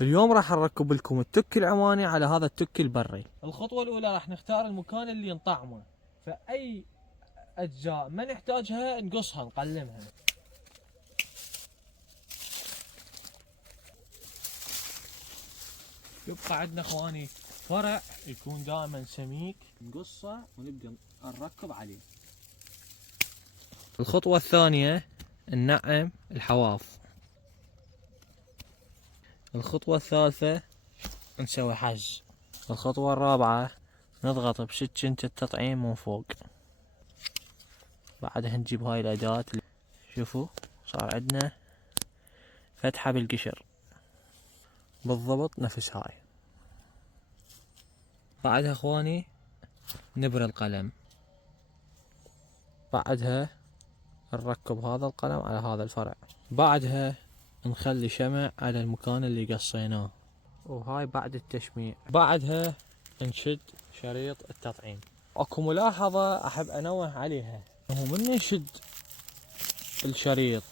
اليوم راح نركب لكم التك العماني على هذا التك البري. الخطوة الأولى راح نختار المكان اللي نطعمه، فأي أجزاء ما نحتاجها نقصها نقلمها. يبقى عندنا اخواني فرع يكون دائما سميك، نقصه ونبدأ نركب عليه. الخطوة الثانية ننعم الحواف. الخطوة الثالثة نسوي حز. الخطوة الرابعة نضغط بسكينة التطعيم من فوق. بعدها نجيب هاي الأداة، شوفوا صار عندنا فتحة بالقشر بالضبط نفس هاي. بعدها اخواني نبري القلم، بعدها نركب هذا القلم على هذا الفرع، بعدها نخلي شمع على المكان اللي قصيناه، وهاي بعد التشميع. بعدها نشد شريط التطعيم. اكو ملاحظة احب انوه عليها، انه من نشد الشريط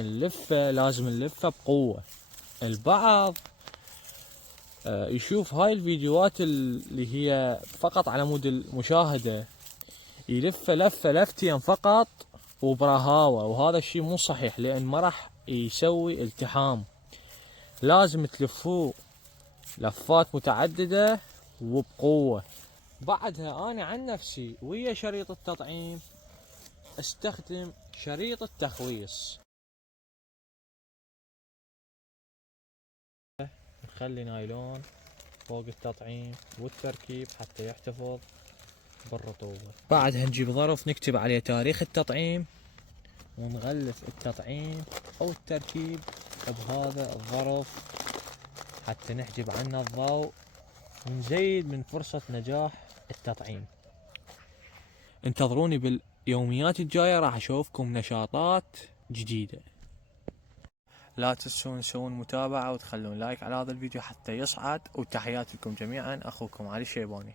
نلفه لازم نلفه بقوة. البعض يشوف هاي الفيديوهات اللي هي فقط على مود المشاهدة، يلفه لفتين فقط وبرهاوة، وهذا الشيء مو صحيح لان ما راح يسوي التحام. لازم تلفوه لفات متعددة وبقوة. بعدها انا عن نفسي ويا شريط التطعيم استخدم شريط التخويص. نخلي نايلون فوق التطعيم والتركيب حتى يحتفظ بالرطوبة. بعدها نجيب ظرف نكتب عليه تاريخ التطعيم، ونغلف التطعيم او التركيب بهذا الظرف حتى نحجب عنه الضوء ونزيد من فرصة نجاح التطعيم. انتظروني باليوميات الجاية، راح اشوفكم نشاطات جديدة. لا تنسون تسوون متابعة وتخلون لايك على هذا الفيديو حتى يصعد، وتحياتي لكم جميعا، اخوكم علي الشيباني.